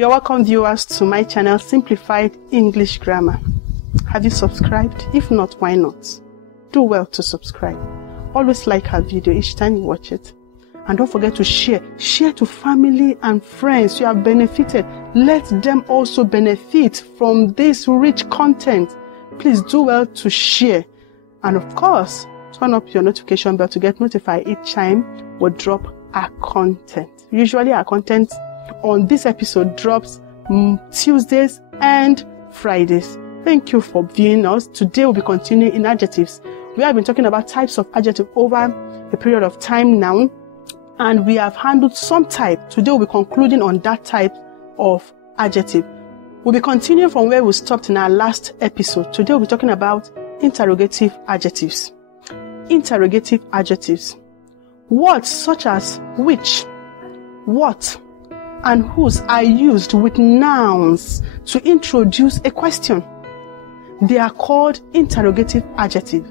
You're welcome, viewers, to my channel, Simplified English Grammar. Have you subscribed? If not, why not? Do well to subscribe. Always like our video each time you watch it. And don't forget to share. Share to family and friends you have benefited. Let them also benefit from this rich content. Please do well to share. And of course, turn up your notification bell to get notified each time we drop our content. Usually our content on this episode drops Tuesdays and Fridays. Thank you for viewing us. Today we'll be continuing in adjectives. We have been talking about types of adjective over a period of time now, and we have handled some type. Today we'll be concluding on that type of adjective. We'll be continuing from where we stopped in our last episode. Today we'll be talking about interrogative adjectives. Interrogative adjectives. Words such as which, what, and whose are used with nouns to introduce a question. They are called interrogative adjective.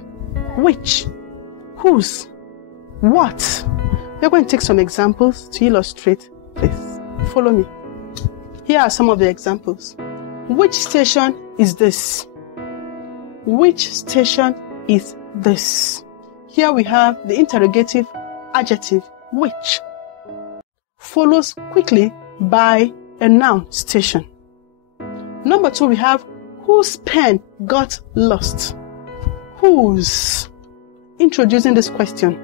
Which, whose, what. We're going to take some examples to illustrate this. Follow me. Here are some of the examples. Which station is this? Which station is this? Here we have the interrogative adjective which, follows quickly by a noun, station. Number 2, we have whose pen got lost. Whose, introducing this question.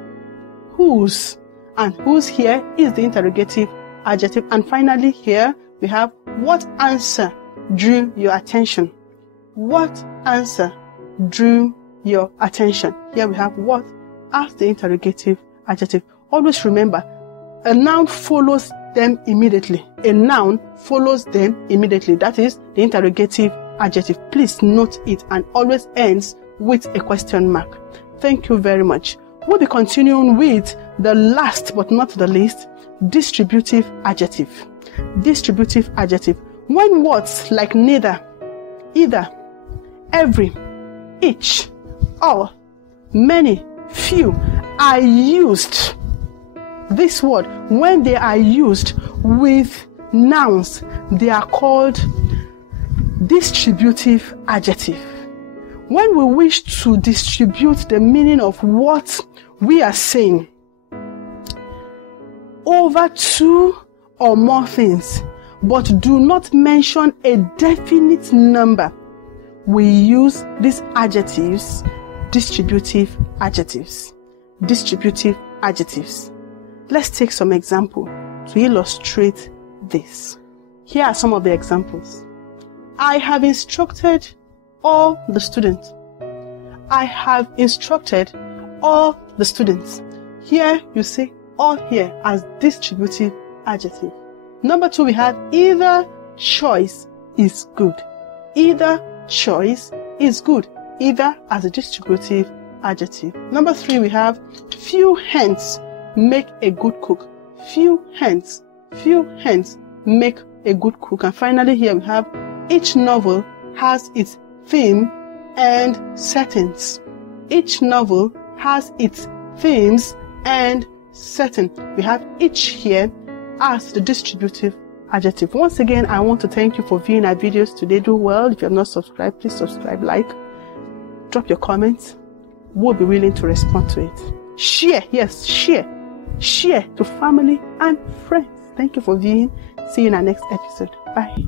Whose, and whose here is the interrogative adjective. And finally here we have what answer drew your attention. What answer drew your attention. Here we have what as the interrogative adjective. Always remember, a noun follows them immediately. A noun follows them immediately. That is the interrogative adjective. Please note it, and always ends with a question mark. Thank you very much. We'll be continuing with the last but not the least, distributive adjective. Distributive adjective. When words like neither, either, every, each, all, many, few are used, this word, when they are used with nouns, they are called distributive adjective. When we wish to distribute the meaning of what we are saying over two or more things, but do not mention a definite number, we use these adjectives, distributive adjectives. Distributive adjectives. Let's take some example to illustrate this. Here are some of the examples. I have instructed all the students. I have instructed all the students. Here you see all here as distributive adjective. Number 2, we have either choice is good. Either choice is good. Either as a distributive adjective. Number 3, we have few hens make a good cook. Few hens make a good cook. And finally here we have each novel has its theme and settings. Each novel has its themes and setting. We have each here as the distributive adjective. Once again, I want to thank you for viewing our videos today. Do well. If you have not subscribed, please subscribe, like, drop your comments. We'll be willing to respond to it. Share, yes, share. Share to family and friends. Thank you for viewing. See you in our next episode. Bye.